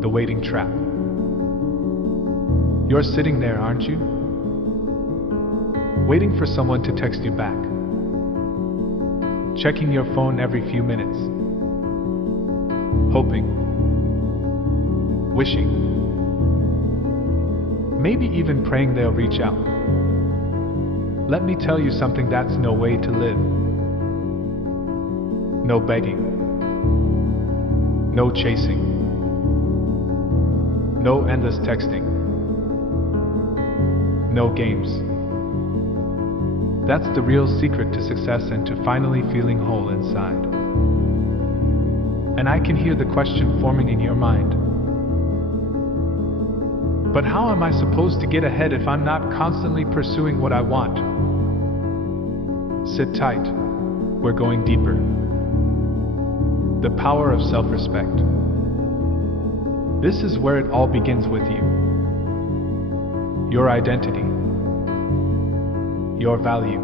The waiting trap. You're sitting there, aren't you? Waiting for someone to text you back. Checking your phone every few minutes. Hoping. Wishing. Maybe even praying they'll reach out. Let me tell you something, that's no way to live. No begging. No chasing. No endless texting. No games. That's the real secret to success and to finally feeling whole inside. And I can hear the question forming in your mind. But how am I supposed to get ahead if I'm not constantly pursuing what I want? Sit tight. We're going deeper. The power of self-respect. This is where it all begins with you. Your identity. Your value.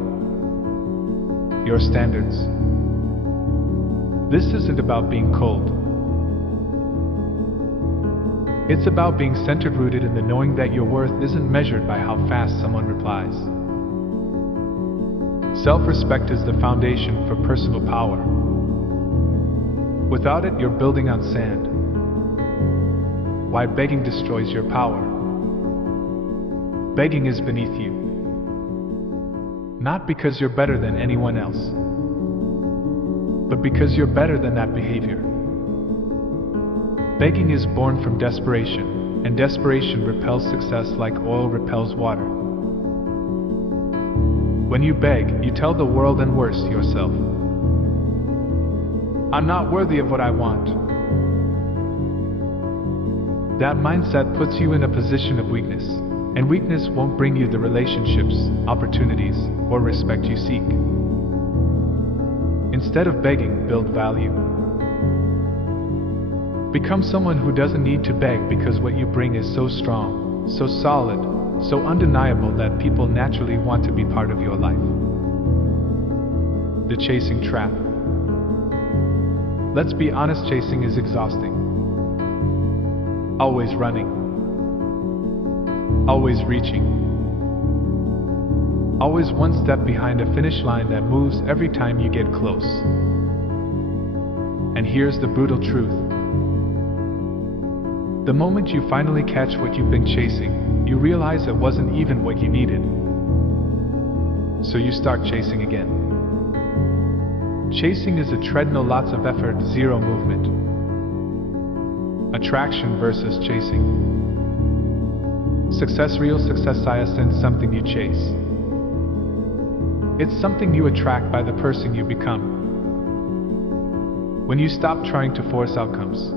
Your standards. This isn't about being cold. It's about being centered, rooted in the knowing that your worth isn't measured by how fast someone replies. Self-respect is the foundation for personal power. Without it, you're building on sand. Why begging destroys your power. Begging is beneath you. Not because you're better than anyone else, but because you're better than that behavior. Begging is born from desperation, and desperation repels success like oil repels water. When you beg, you tell the world and worse, yourself, I'm not worthy of what I want. That mindset puts you in a position of weakness, and weakness won't bring you the relationships, opportunities, or respect you seek. Instead of begging, build value. Become someone who doesn't need to beg because what you bring is so strong, so solid, so undeniable that people naturally want to be part of your life. The chasing trap. Let's be honest, chasing is exhausting. Always running. Always reaching. Always one step behind a finish line that moves every time you get close. And here's the brutal truth. The moment you finally catch what you've been chasing, you realize it wasn't even what you needed. So you start chasing again. Chasing is a treadmill, lots of effort, zero movement. Attraction versus chasing. Success, real success, isn't something you chase. It's something you attract by the person you become. When you stop trying to force outcomes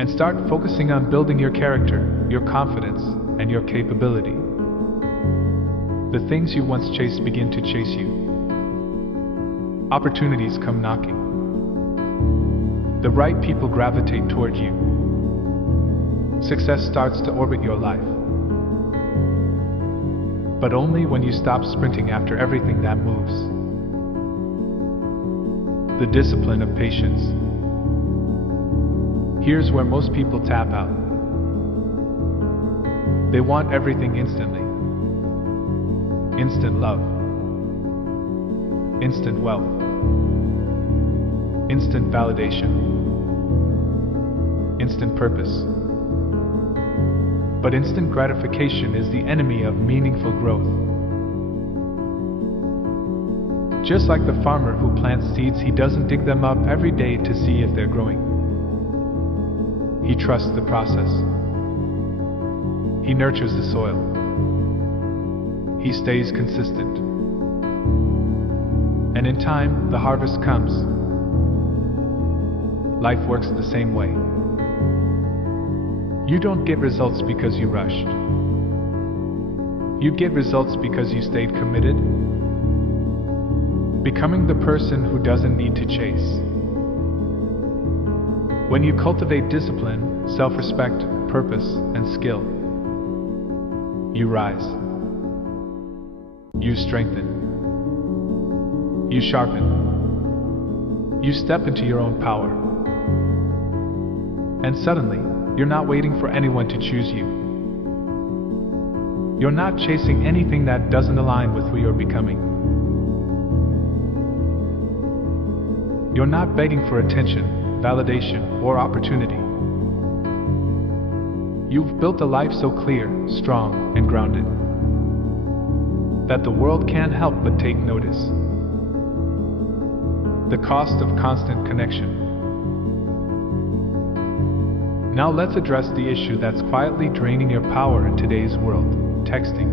and start focusing on building your character, your confidence, and your capability, the things you once chased begin to chase you. Opportunities come knocking. The right people gravitate toward you. Success starts to orbit your life. But only when you stop sprinting after everything that moves. The discipline of patience. Here's where most people tap out. They want everything instantly. Instant love. Instant wealth. Instant validation. Instant purpose. But instant gratification is the enemy of meaningful growth. Just like the farmer who plants seeds, he doesn't dig them up every day to see if they're growing. He trusts the process. He nurtures the soil. He stays consistent. And in time, the harvest comes. Life works the same way. You don't get results because you rushed. You get results because you stayed committed, becoming the person who doesn't need to chase. When you cultivate discipline, self-respect, purpose, and skill, you rise. You strengthen. You sharpen. You step into your own power. And suddenly, you're not waiting for anyone to choose you. You're not chasing anything that doesn't align with who you're becoming. You're not begging for attention, validation, or opportunity. You've built a life so clear, strong, and grounded that the world can't help but take notice. The cost of constant connection. Now let's address the issue that's quietly draining your power in today's world: texting.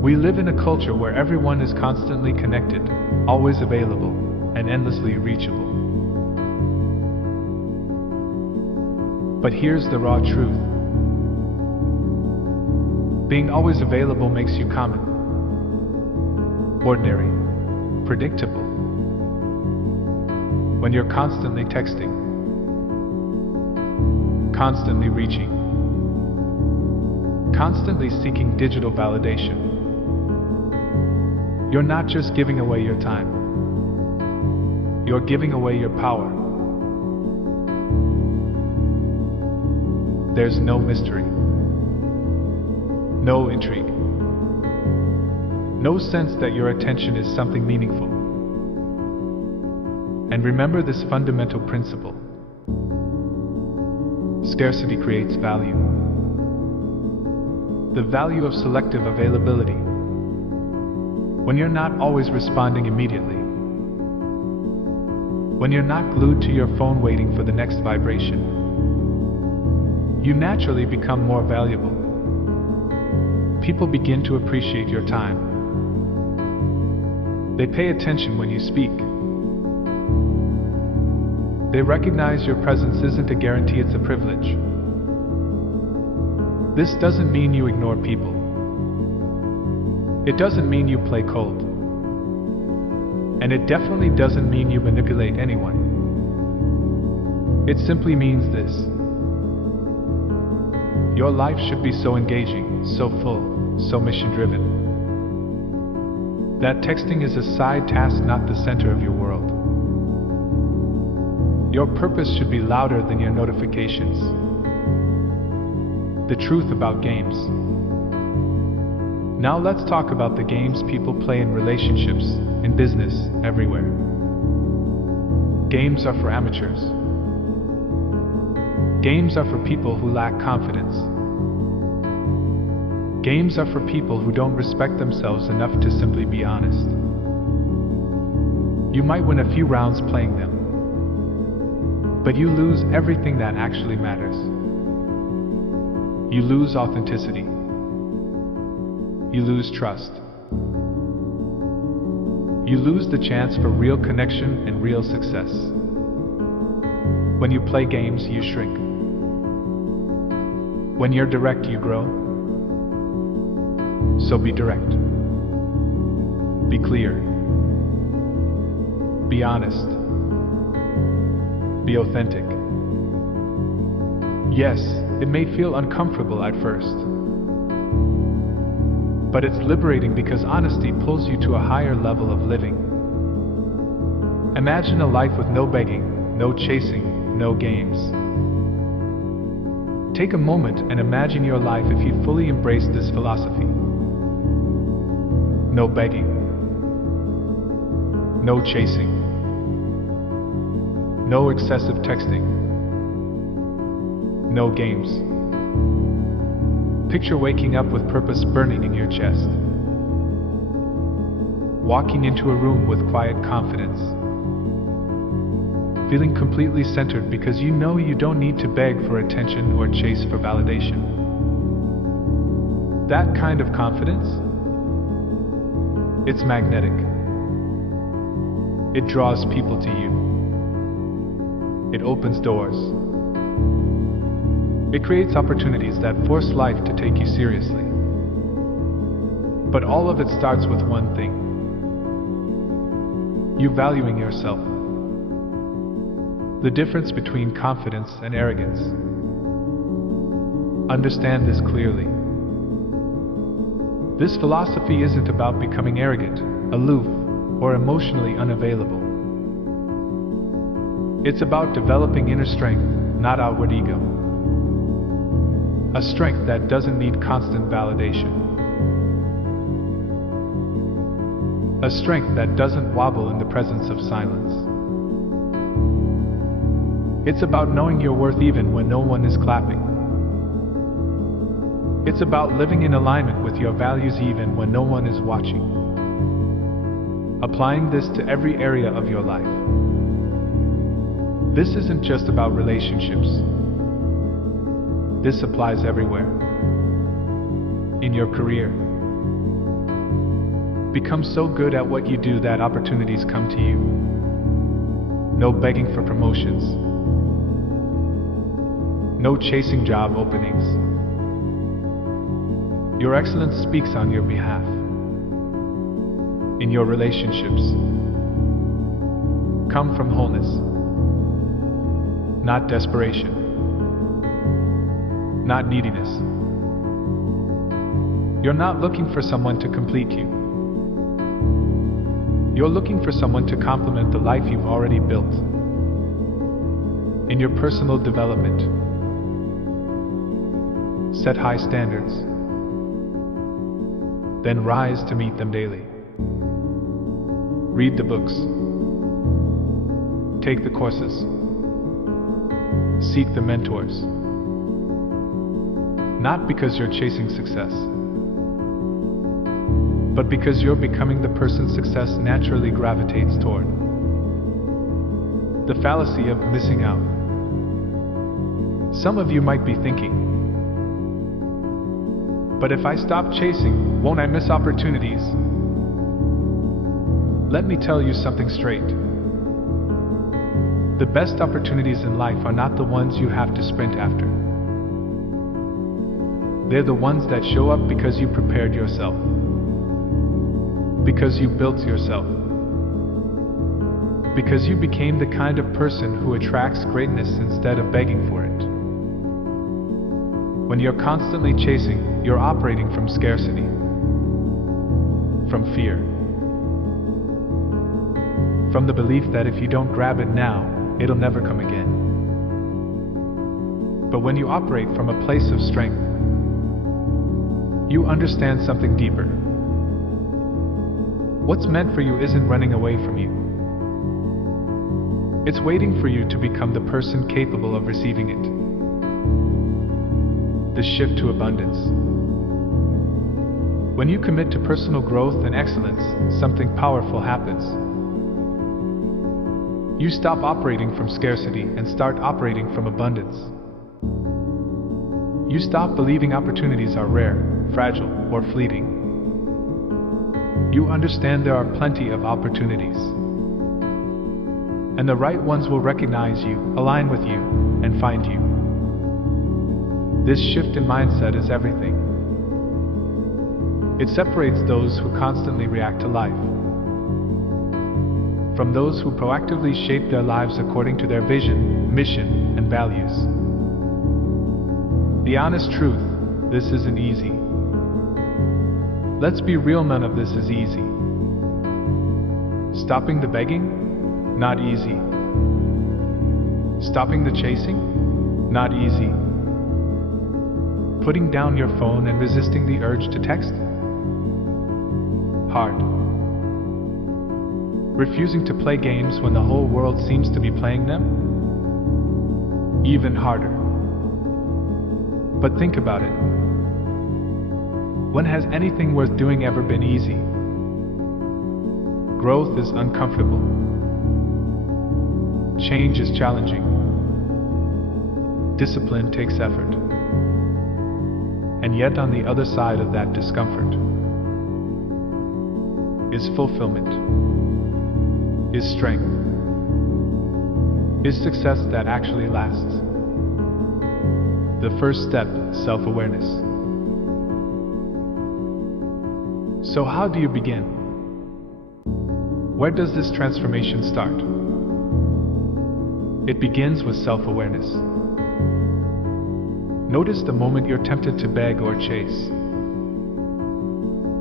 We live in a culture where everyone is constantly connected, always available, and endlessly reachable. But here's the raw truth. Being always available makes you common, ordinary, predictable. When you're constantly texting, constantly reaching, constantly seeking digital validation, you're not just giving away your time. You're giving away your power. There's no mystery, no intrigue, no sense that your attention is something meaningful. And remember this fundamental principle: scarcity creates value. The value of selective availability. When you're not always responding immediately, when you're not glued to your phone waiting for the next vibration, you naturally become more valuable. People begin to appreciate your time. They pay attention when you speak. They recognize your presence isn't a guarantee, it's a privilege. This doesn't mean you ignore people. It doesn't mean you play cold. And it definitely doesn't mean you manipulate anyone. It simply means this: your life should be so engaging, so full, so mission-driven, that texting is a side task, not the center of your world. Your purpose should be louder than your notifications. The truth about games. Now let's talk about the games people play in relationships, in business, everywhere. Games are for amateurs. Games are for people who lack confidence. Games are for people who don't respect themselves enough to simply be honest. You might win a few rounds playing them, but you lose everything that actually matters. You lose authenticity. You lose trust. You lose the chance for real connection and real success. When you play games, you shrink. When you're direct, you grow. So be direct. Be clear. Be honest. Be authentic. Yes, it may feel uncomfortable at first, but it's liberating because honesty pulls you to a higher level of living. Imagine a life with no begging, no chasing, no games. Take a moment and imagine your life if you fully embraced this philosophy. No begging. No chasing. No excessive texting. No games. Picture waking up with purpose burning in your chest. Walking into a room with quiet confidence. Feeling completely centered because you know you don't need to beg for attention or chase for validation. That kind of confidence? It's magnetic. It draws people to you. It opens doors. It creates opportunities that force life to take you seriously. But all of it starts with one thing: you valuing yourself. The difference between confidence and arrogance. Understand this clearly. This philosophy isn't about becoming arrogant, aloof, or emotionally unavailable. It's about developing inner strength, not outward ego. A strength that doesn't need constant validation. A strength that doesn't wobble in the presence of silence. It's about knowing your worth even when no one is clapping. It's about living in alignment with your values even when no one is watching. Applying this to every area of your life. This isn't just about relationships. This applies everywhere. In your career. Become so good at what you do that opportunities come to you. No begging for promotions. No chasing job openings. Your excellence speaks on your behalf. In your relationships. Come from wholeness, not desperation, not neediness. You're not looking for someone to complete you. You're looking for someone to complement the life you've already built. In your personal development, set high standards, then rise to meet them daily. Read the books. Take the courses. Seek the mentors. Not because you're chasing success, but because you're becoming the person success naturally gravitates toward. The fallacy of missing out. Some of you might be thinking, but if I stop chasing, won't I miss opportunities? Let me tell you something straight. The best opportunities in life are not the ones you have to sprint after. They're the ones that show up because you prepared yourself. Because you built yourself. Because you became the kind of person who attracts greatness instead of begging for it. When you're constantly chasing, you're operating from scarcity. From fear. From the belief that if you don't grab it now, it'll never come again. But when you operate from a place of strength, you understand something deeper. What's meant for you isn't running away from you. It's waiting for you to become the person capable of receiving it. The shift to abundance. When you commit to personal growth and excellence, something powerful happens. You stop operating from scarcity and start operating from abundance. You stop believing opportunities are rare, fragile, or fleeting. You understand there are plenty of opportunities. And the right ones will recognize you, align with you, and find you. This shift in mindset is everything. It separates those who constantly react to life from those who proactively shape their lives according to their vision, mission, and values. The honest truth, this isn't easy. Let's be real, none of this is easy. Stopping the begging? Not easy. Stopping the chasing? Not easy. Putting down your phone and resisting the urge to text? Hard. Refusing to play games when the whole world seems to be playing them? Even harder. But think about it. When has anything worth doing ever been easy? Growth is uncomfortable. Change is challenging. Discipline takes effort. And yet on the other side of that discomfort is fulfillment, is strength, is success that actually lasts. The first step, self-awareness. So how do you begin? Where does this transformation start? It begins with self-awareness. Notice the moment you're tempted to beg or chase.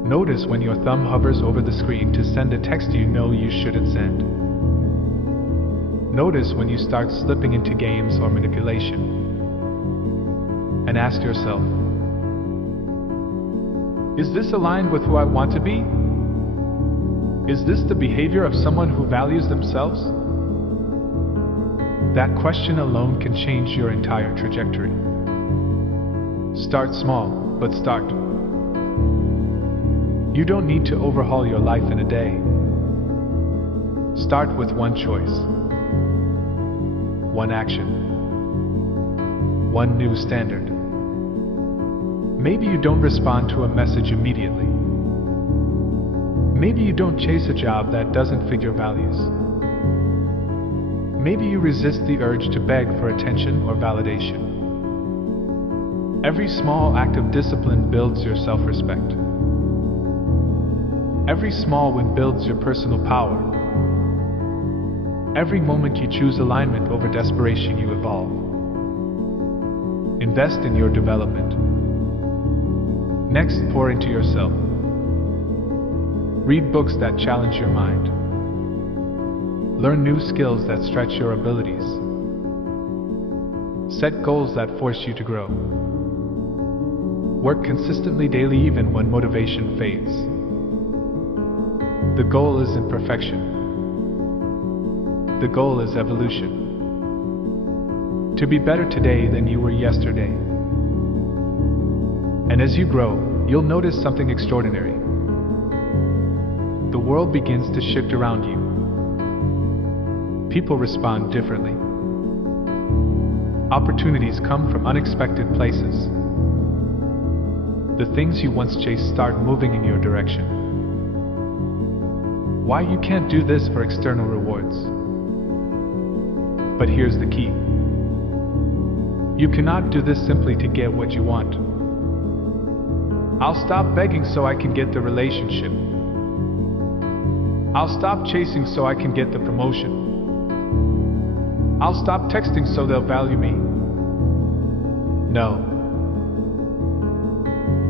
Notice when your thumb hovers over the screen to send a text you know you shouldn't send. Notice when you start slipping into games or manipulation. And ask yourself, is this aligned with who I want to be? Is this the behavior of someone who values themselves? That question alone can change your entire trajectory. Start small, but start. You don't need to overhaul your life in a day. Start with one choice, one action, one new standard. Maybe you don't respond to a message immediately. Maybe you don't chase a job that doesn't fit your values. Maybe you resist the urge to beg for attention or validation. Every small act of discipline builds your self-respect. Every small win builds your personal power. Every moment you choose alignment over desperation, you evolve. Invest in your development. Next, pour into yourself. Read books that challenge your mind. Learn new skills that stretch your abilities. Set goals that force you to grow. Work consistently daily even when motivation fades. The goal isn't perfection. The goal is evolution. To be better today than you were yesterday. And as you grow, you'll notice something extraordinary. The world begins to shift around you. People respond differently. Opportunities come from unexpected places. The things you once chased start moving in your direction. Why you can't do this for external rewards? But here's the key. You cannot do this simply to get what you want. I'll stop begging so I can get the relationship. I'll stop chasing so I can get the promotion. I'll stop texting so they'll value me. No.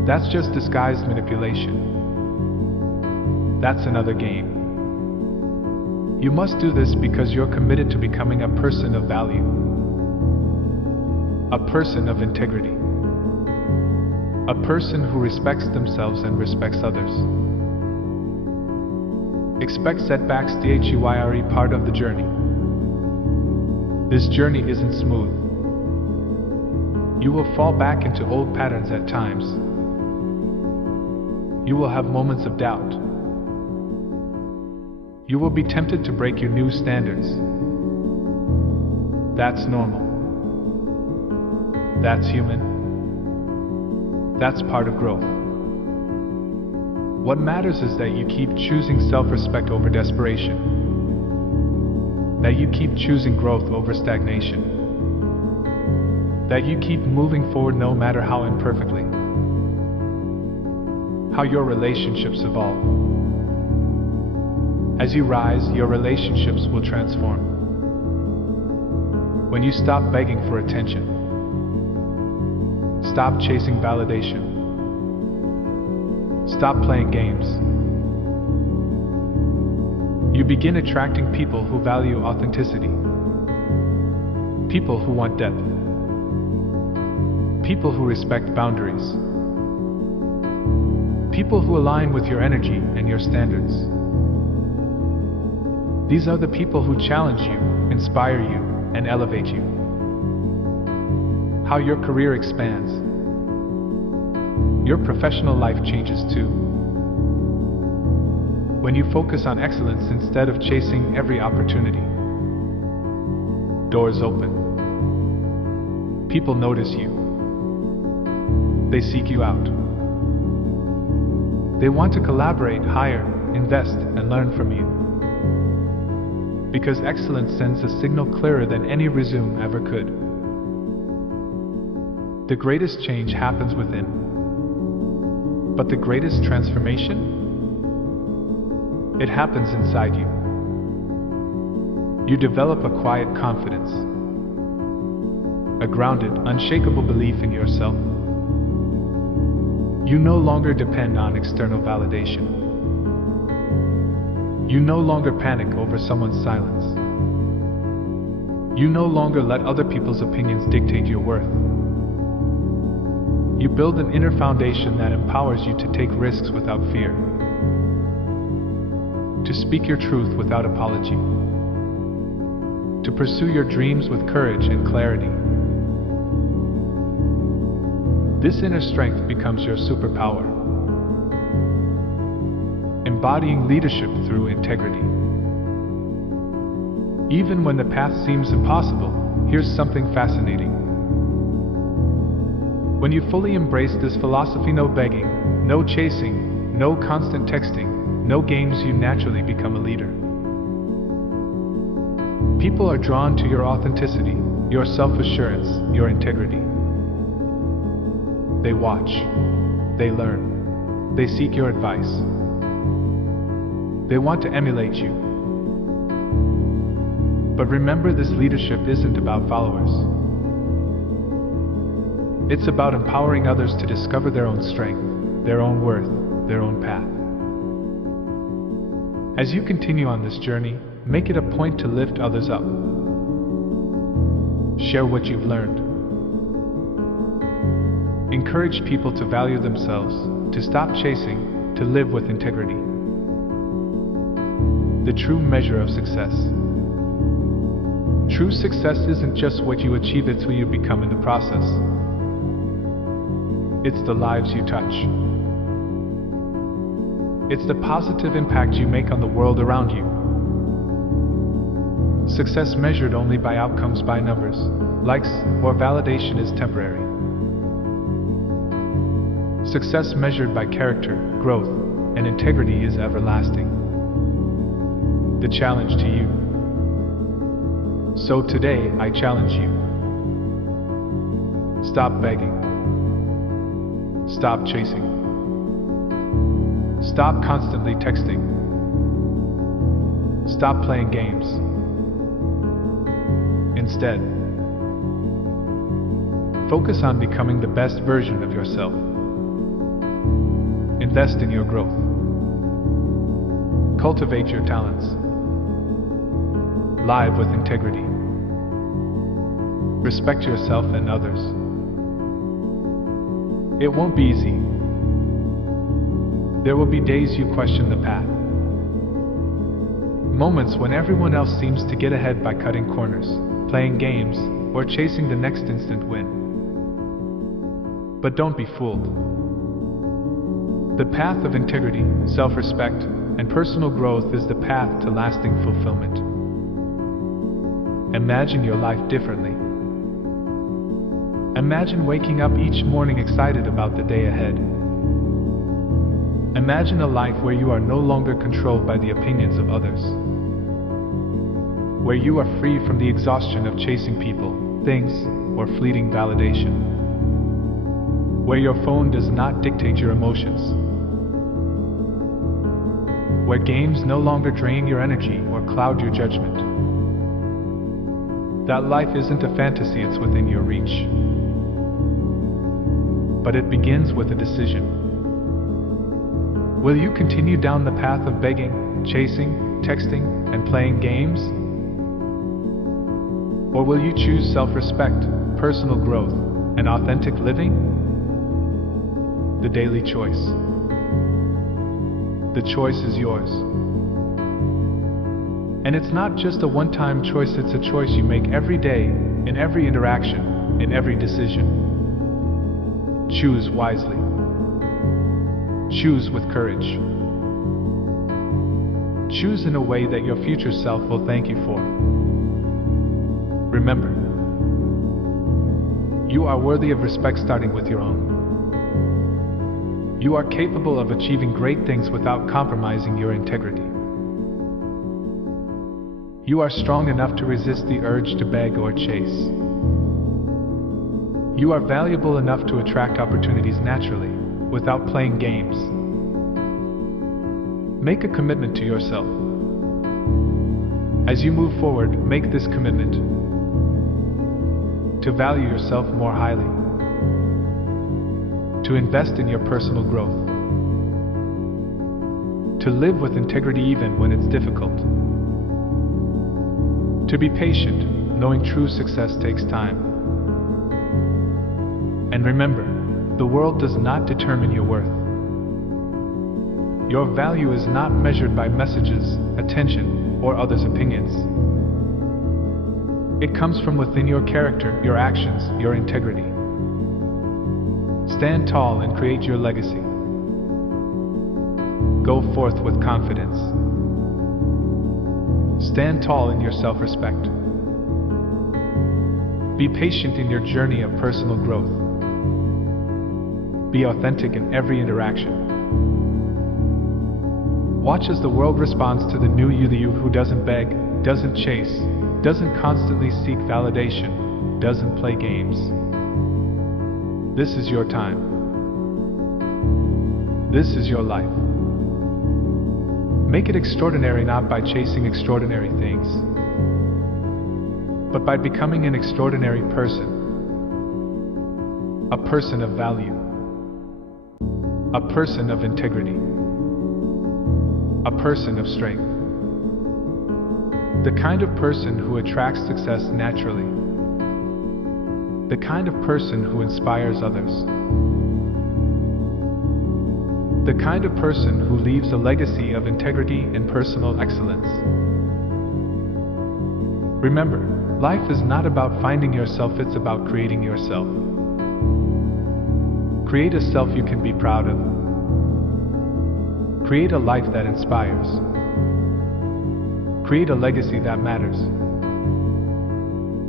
That's just disguised manipulation. That's another game. You must do this because you're committed to becoming a person of value. A person of integrity. A person who respects themselves and respects others. Expect setbacks, THEYRE, part of the journey. This journey isn't smooth. You will fall back into old patterns at times. You will have moments of doubt. You will be tempted to break your new standards. That's normal. That's human. That's part of growth. What matters is that you keep choosing self-respect over desperation. That you keep choosing growth over stagnation. That you keep moving forward no matter how imperfectly. How your relationships evolve. As you rise, your relationships will transform. When you stop begging for attention. Stop chasing validation. Stop playing games. You begin attracting people who value authenticity. People who want depth. People who respect boundaries. People who align with your energy and your standards. These are the people who challenge you, inspire you, and elevate you. How your career expands. Your professional life changes too. When you focus on excellence instead of chasing every opportunity. Doors open. People notice you. They seek you out. They want to collaborate, hire, invest, and learn from you. Because excellence sends a signal clearer than any resume ever could. The greatest change happens within. But the greatest transformation? It happens inside you. You develop a quiet confidence. A grounded, unshakable belief in yourself. You no longer depend on external validation. You no longer panic over someone's silence. You no longer let other people's opinions dictate your worth. You build an inner foundation that empowers you to take risks without fear, to speak your truth without apology, to pursue your dreams with courage and clarity. This inner strength becomes your superpower, embodying leadership through integrity. Even when the path seems impossible, here's something fascinating. When you fully embrace this philosophy, no begging, no chasing, no constant texting, no games, you naturally become a leader. People are drawn to your authenticity, your self-assurance, your integrity. They watch, they learn, they seek your advice. They want to emulate you. But remember, this leadership isn't about followers. It's about empowering others to discover their own strength, their own worth, their own path. As you continue on this journey, make it a point to lift others up. Share what you've learned. Encourage people to value themselves, to stop chasing, to live with integrity. The true measure of success. True success isn't just what you achieve, it's who you become in the process. It's the lives you touch. It's the positive impact you make on the world around you. Success measured only by outcomes, by numbers, likes, or validation is temporary. Success measured by character, growth, and integrity is everlasting. The challenge to you. So today, I challenge you. Stop begging. Stop chasing. Stop constantly texting. Stop playing games. Instead, focus on becoming the best version of yourself. Invest in your growth. Cultivate your talents. Live with integrity. Respect yourself and others. It won't be easy. There will be days you question the path. Moments when everyone else seems to get ahead by cutting corners, playing games, or chasing the next instant win. But don't be fooled. The path of integrity, self-respect, and personal growth is the path to lasting fulfillment. Imagine your life differently. Imagine waking up each morning excited about the day ahead. Imagine a life where you are no longer controlled by the opinions of others. Where you are free from the exhaustion of chasing people, things, or fleeting validation. Where your phone does not dictate your emotions. Where games no longer drain your energy or cloud your judgment. That life isn't a fantasy, it's within your reach. But it begins with a decision. Will you continue down the path of begging, chasing, texting, and playing games? Or will you choose self-respect, personal growth, and authentic living? The daily choice. The choice is yours. And it's not just a one-time choice, it's a choice you make every day, in every interaction, in every decision. Choose wisely. Choose with courage. Choose in a way that your future self will thank you for. Remember, you are worthy of respect, starting with your own. You are capable of achieving great things without compromising your integrity. You are strong enough to resist the urge to beg or chase. You are valuable enough to attract opportunities naturally, without playing games. Make a commitment to yourself. As you move forward, make this commitment to value yourself more highly, to invest in your personal growth, to live with integrity even when it's difficult, to be patient, knowing true success takes time. And remember, the world does not determine your worth. Your value is not measured by messages, attention, or others' opinions. It comes from within your character, your actions, your integrity. Stand tall and create your legacy. Go forth with confidence. Stand tall in your self-respect. Be patient in your journey of personal growth. Be authentic in every interaction. Watch as the world responds to the new you, the you who doesn't beg, doesn't chase, doesn't constantly seek validation, doesn't play games. This is your time. This is your life. Make it extraordinary not by chasing extraordinary things, but by becoming an extraordinary person. A person of value. A person of integrity. A person of strength. The kind of person who attracts success naturally. The kind of person who inspires others. The kind of person who leaves a legacy of integrity and personal excellence. Remember, life is not about finding yourself, it's about creating yourself. Create a self you can be proud of. Create a life that inspires. Create a legacy that matters.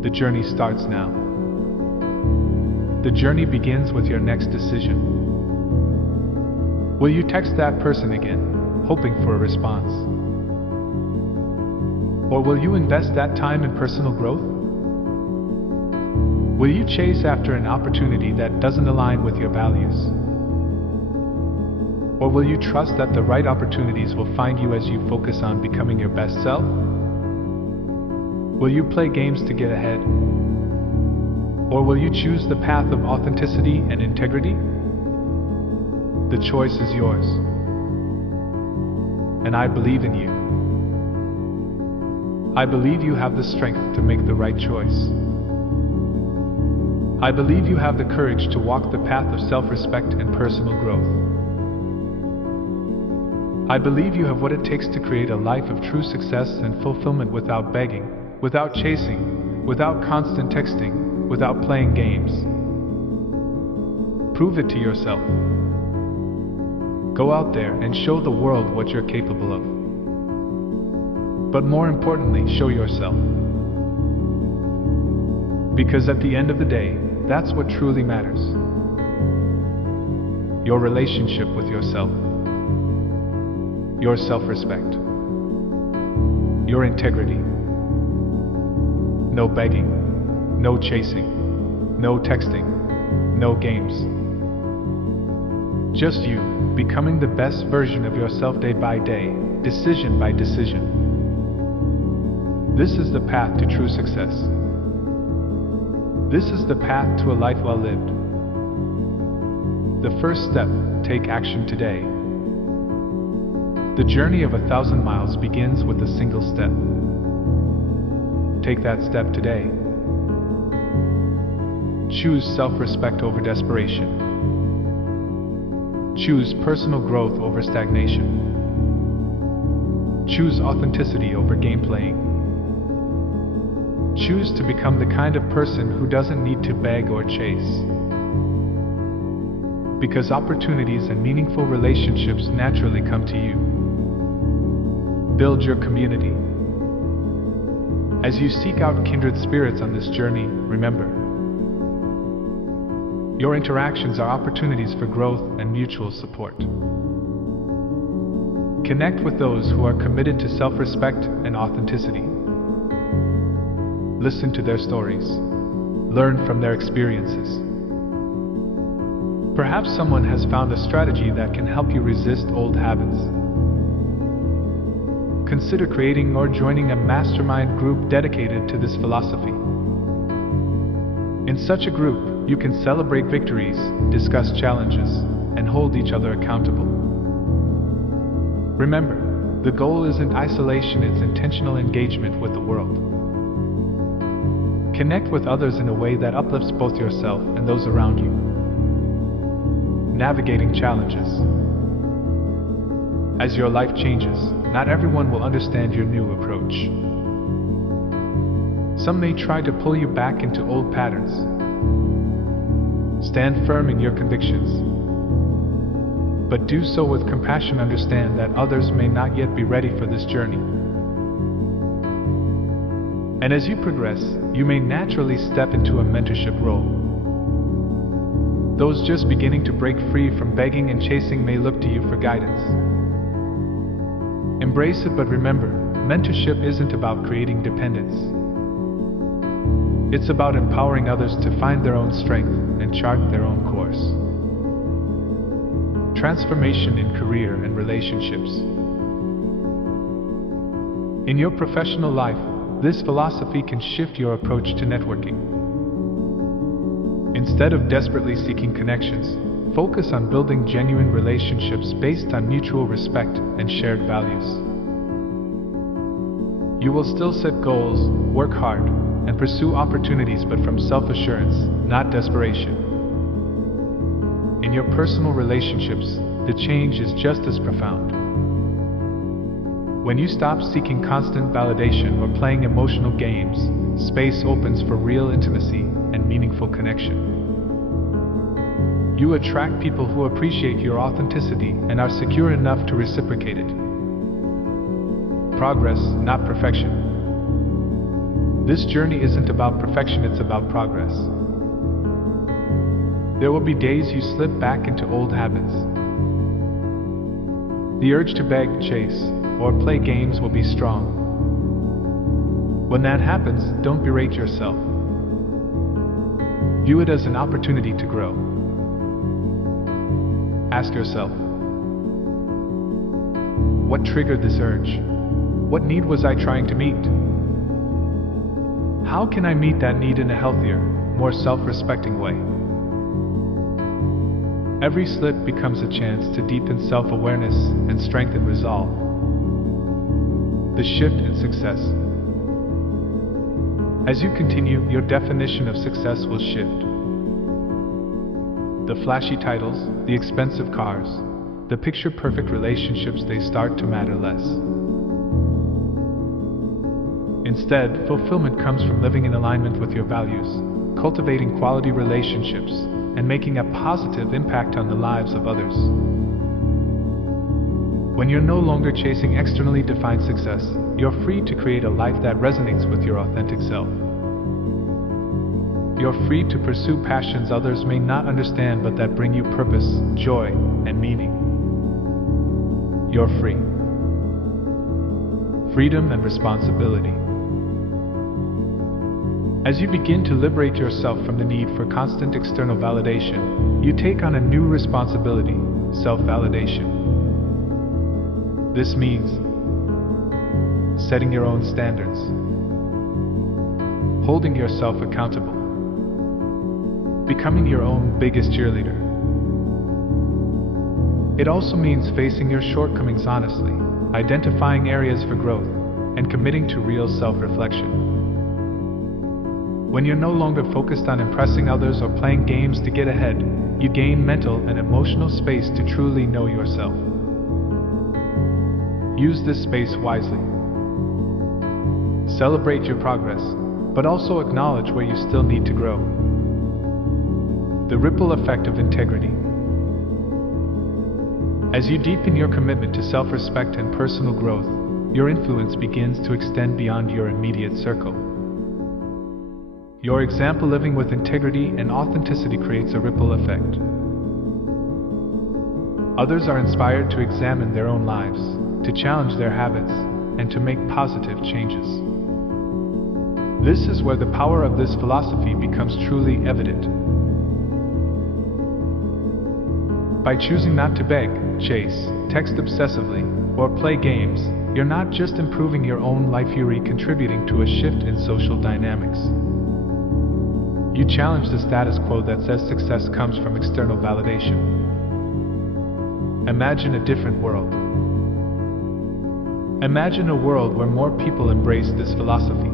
The journey starts now. The journey begins with your next decision. Will you text that person again, hoping for a response? Or will you invest that time in personal growth? Will you chase after an opportunity that doesn't align with your values? Or will you trust that the right opportunities will find you as you focus on becoming your best self? Will you play games to get ahead? Or will you choose the path of authenticity and integrity? The choice is yours. And I believe in you. I believe you have the strength to make the right choice. I believe you have the courage to walk the path of self-respect and personal growth. I believe you have what it takes to create a life of true success and fulfillment without begging, without chasing, without constant texting, without playing games. Prove it to yourself. Go out there and show the world what you're capable of. But more importantly, show yourself. Because at the end of the day, that's what truly matters. Your relationship with yourself. Your self-respect. Your integrity. No begging. No chasing. No texting. No games. Just you, becoming the best version of yourself day by day, decision by decision. This is the path to true success. This is the path to a life well lived. The first step, take action today. The journey of 1,000 miles begins with a single step. Take that step today. Choose self-respect over desperation. Choose personal growth over stagnation. Choose authenticity over game playing. Choose to become the kind of person who doesn't need to beg or chase. Because opportunities and meaningful relationships naturally come to you. Build your community. As you seek out kindred spirits on this journey, remember, your interactions are opportunities for growth and mutual support. Connect with those who are committed to self-respect and authenticity. Listen to their stories. Learn from their experiences. Perhaps someone has found a strategy that can help you resist old habits. Consider creating or joining a mastermind group dedicated to this philosophy. In such a group, you can celebrate victories, discuss challenges, and hold each other accountable. Remember, the goal isn't isolation, it's intentional engagement with the world. Connect with others in a way that uplifts both yourself and those around you. Navigating challenges. As your life changes, not everyone will understand your new approach. Some may try to pull you back into old patterns. Stand firm in your convictions, but do so with compassion. Understand that others may not yet be ready for this journey. And as you progress, you may naturally step into a mentorship role. Those just beginning to break free from begging and chasing may look to you for guidance. Embrace it, but remember, mentorship isn't about creating dependence. It's about empowering others to find their own strength and chart their own course. Transformation in career and relationships. In your professional life, this philosophy can shift your approach to networking. Instead of desperately seeking connections, focus on building genuine relationships based on mutual respect and shared values. You will still set goals, work hard, and pursue opportunities, but from self-assurance, not desperation. In your personal relationships, the change is just as profound. When you stop seeking constant validation or playing emotional games, space opens for real intimacy and meaningful connection. You attract people who appreciate your authenticity and are secure enough to reciprocate it. Progress, not perfection. This journey isn't about perfection, it's about progress. There will be days you slip back into old habits. The urge to beg, chase, or play games will be strong. When that happens, don't berate yourself. View it as an opportunity to grow. Ask yourself, what triggered this urge? What need was I trying to meet? How can I meet that need in a healthier, more self-respecting way? Every slip becomes a chance to deepen self-awareness and strengthen resolve. The shift in success. As you continue, your definition of success will shift. The flashy titles, the expensive cars, the picture-perfect relationships, they start to matter less. Instead, fulfillment comes from living in alignment with your values, cultivating quality relationships, and making a positive impact on the lives of others. When you're no longer chasing externally defined success, you're free to create a life that resonates with your authentic self. You're free to pursue passions others may not understand but that bring you purpose, joy, and meaning. You're free. Freedom and responsibility. As you begin to liberate yourself from the need for constant external validation, you take on a new responsibility, self-validation. This means setting your own standards, holding yourself accountable, becoming your own biggest cheerleader. It also means facing your shortcomings honestly, identifying areas for growth, and committing to real self-reflection. When you're no longer focused on impressing others or playing games to get ahead, you gain mental and emotional space to truly know yourself. Use this space wisely. Celebrate your progress, but also acknowledge where you still need to grow. The ripple effect of integrity. As you deepen your commitment to self-respect and personal growth, your influence begins to extend beyond your immediate circle. Your example living with integrity and authenticity creates a ripple effect. Others are inspired to examine their own lives, to challenge their habits, and to make positive changes. This is where the power of this philosophy becomes truly evident. By choosing not to beg, chase, text obsessively, or play games, you're not just improving your own life, you're contributing to a shift in social dynamics. You challenge the status quo that says success comes from external validation. Imagine a different world. Imagine a world where more people embrace this philosophy.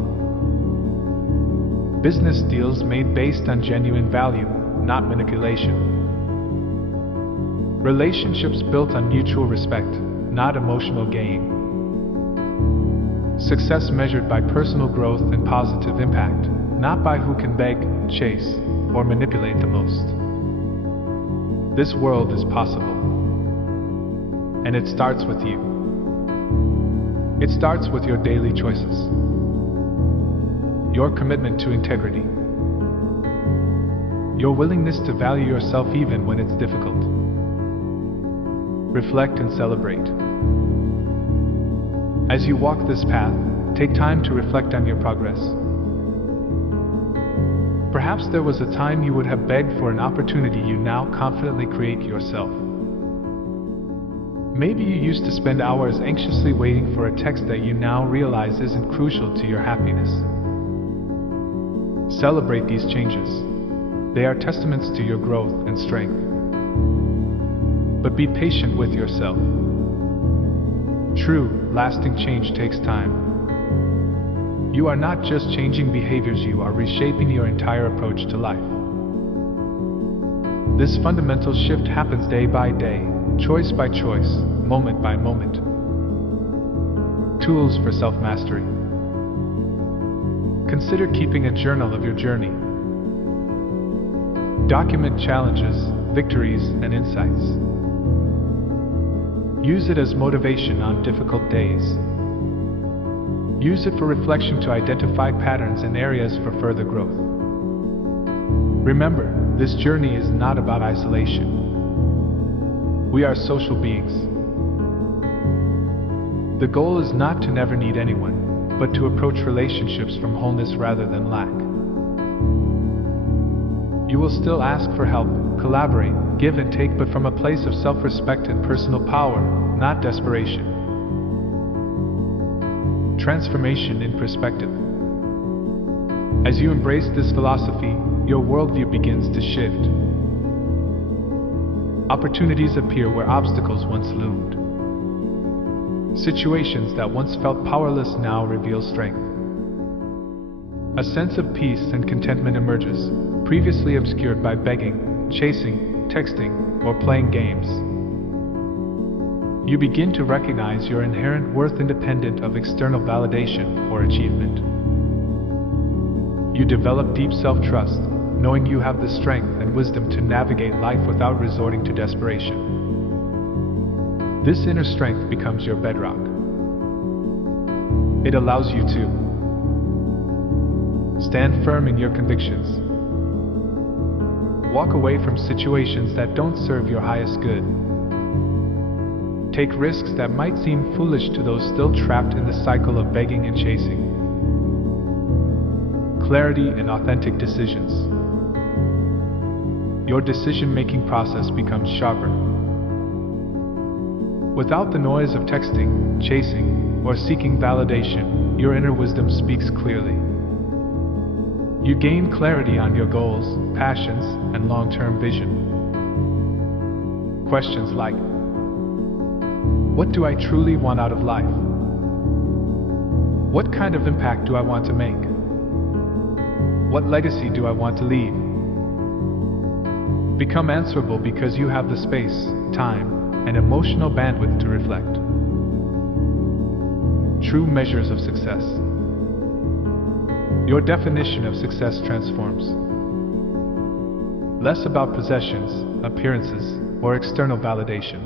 Business deals made based on genuine value, not manipulation. Relationships built on mutual respect, not emotional gain. Success measured by personal growth and positive impact, not by who can beg, chase, or manipulate the most. This world is possible. And it starts with you. It starts with your daily choices. Your commitment to integrity. Your willingness to value yourself even when it's difficult. Reflect and celebrate. As you walk this path, take time to reflect on your progress. Perhaps there was a time you would have begged for an opportunity you now confidently create yourself. Maybe you used to spend hours anxiously waiting for a text that you now realize isn't crucial to your happiness. Celebrate these changes. They are testaments to your growth and strength. But be patient with yourself. True, lasting change takes time. You are not just changing behaviors, you are reshaping your entire approach to life. This fundamental shift happens day by day, choice by choice, moment by moment. Tools for self-mastery. Consider keeping a journal of your journey. Document challenges, victories, and insights. Use it as motivation on difficult days. Use it for reflection to identify patterns and areas for further growth. Remember, this journey is not about isolation. We are social beings. The goal is not to never need anyone, but to approach relationships from wholeness rather than lack. You will still ask for help, collaborate, give and take, but from a place of self-respect and personal power, not desperation. Transformation in perspective. As you embrace this philosophy, your worldview begins to shift. Opportunities appear where obstacles once loomed. Situations that once felt powerless now reveal strength. A sense of peace and contentment emerges, previously obscured by begging, chasing, texting, or playing games. You begin to recognize your inherent worth independent of external validation or achievement. You develop deep self-trust, knowing you have the strength and wisdom to navigate life without resorting to desperation. This inner strength becomes your bedrock. It allows you to stand firm in your convictions. Walk away from situations that don't serve your highest good. Take risks that might seem foolish to those still trapped in the cycle of begging and chasing. Clarity and authentic decisions. Your decision-making process becomes sharper. Without the noise of texting, chasing, or seeking validation, your inner wisdom speaks clearly. You gain clarity on your goals, passions, and long-term vision. Questions like, what do I truly want out of life? What kind of impact do I want to make? What legacy do I want to leave? Become answerable because you have the space, time, and emotional bandwidth to reflect. True measures of success. Your definition of success transforms. Less about possessions, appearances, or external validation.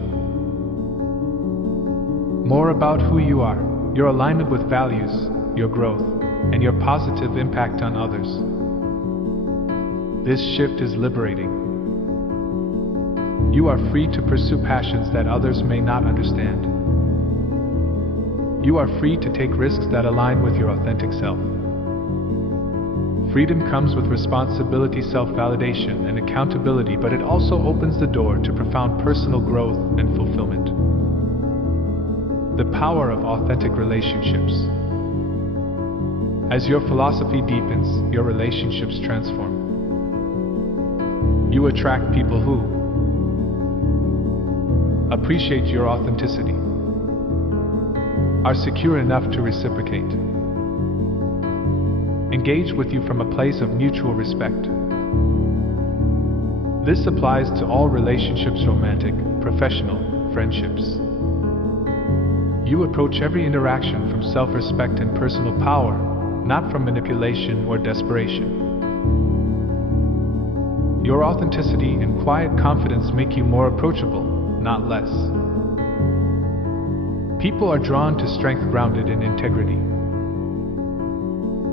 More about who you are, your alignment with values, your growth, and your positive impact on others. This shift is liberating. You are free to pursue passions that others may not understand. You are free to take risks that align with your authentic self. Freedom comes with responsibility, self-validation, and accountability, but it also opens the door to profound personal growth and fulfillment. The power of authentic relationships. As your philosophy deepens, your relationships transform. You attract people who appreciate your authenticity, are secure enough to reciprocate, engage with you from a place of mutual respect. This applies to all relationships, romantic, professional, friendships. You approach every interaction from self-respect and personal power, not from manipulation or desperation. Your authenticity and quiet confidence make you more approachable, not less. People are drawn to strength grounded in integrity.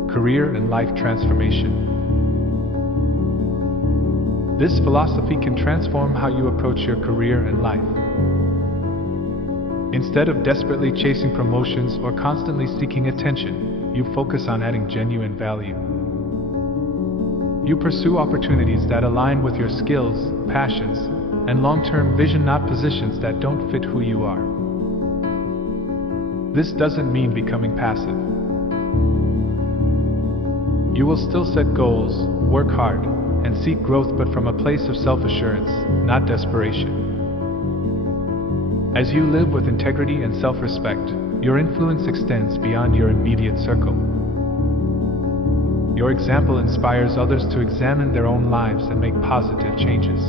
Career and life transformation. This philosophy can transform how you approach your career and life. Instead of desperately chasing promotions or constantly seeking attention, you focus on adding genuine value. You pursue opportunities that align with your skills, passions, and long-term vision, not positions that don't fit who you are. This doesn't mean becoming passive. You will still set goals, work hard, and seek growth, but from a place of self-assurance, not desperation. As you live with integrity and self-respect, your influence extends beyond your immediate circle. Your example inspires others to examine their own lives and make positive changes.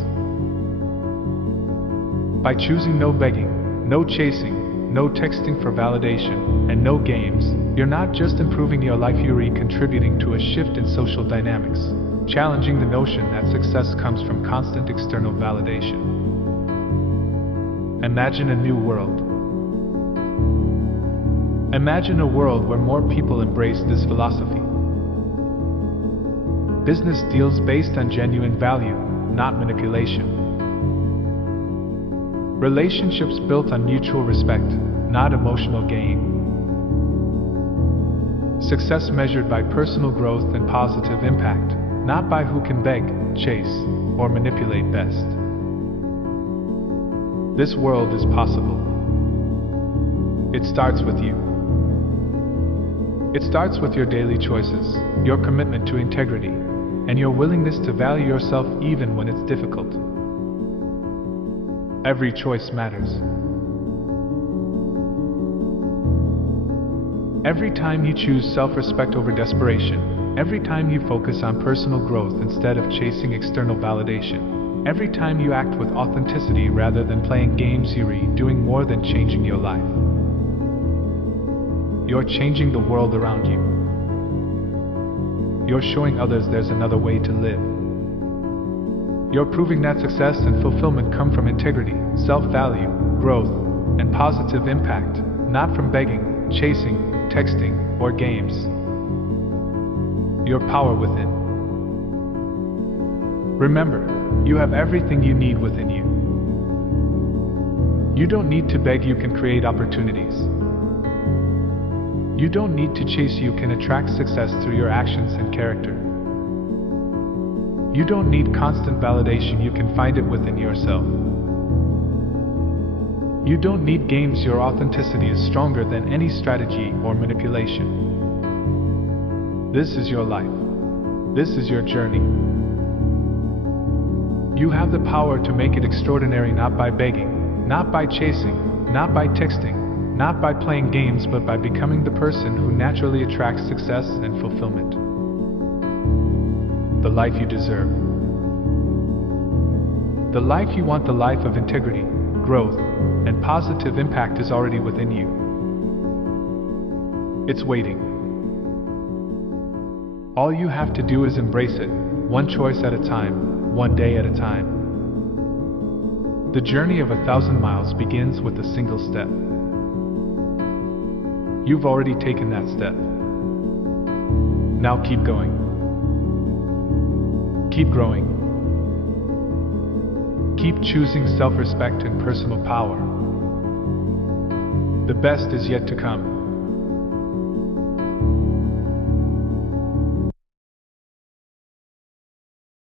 By choosing no begging, no chasing, no texting for validation, and no games, you're not just improving your life, you're contributing to a shift in social dynamics, challenging the notion that success comes from constant external validation. Imagine a new world. Imagine a world where more people embrace this philosophy. Business deals based on genuine value, not manipulation. Relationships built on mutual respect, not emotional gain. Success measured by personal growth and positive impact, not by who can beg, chase, or manipulate best. This world is possible. It starts with you. It starts with your daily choices, your commitment to integrity, and your willingness to value yourself even when it's difficult. Every choice matters. Every time you choose self-respect over desperation, every time you focus on personal growth instead of chasing external validation, every time you act with authenticity rather than playing games, you're doing more than changing your life. You're changing the world around you. You're showing others there's another way to live. You're proving that success and fulfillment come from integrity, self-value, growth, and positive impact, not from begging, chasing, texting, or games. Your power within. Remember, you have everything you need within you. You don't need to beg, you can create opportunities. You don't need to chase, you can attract success through your actions and character. You don't need constant validation, you can find it within yourself. You don't need games, your authenticity is stronger than any strategy or manipulation. This is your life. This is your journey. You have the power to make it extraordinary, not by begging, not by chasing, not by texting, not by playing games, but by becoming the person who naturally attracts success and fulfillment. The life you deserve. The life you want, the life of integrity, growth, and positive impact is already within you. It's waiting. All you have to do is embrace it, one choice at a time, one day at a time. The journey of 1,000 miles begins with a single step. You've already taken that step. Now keep going. Keep growing. Keep choosing self-respect and personal power. The best is yet to come.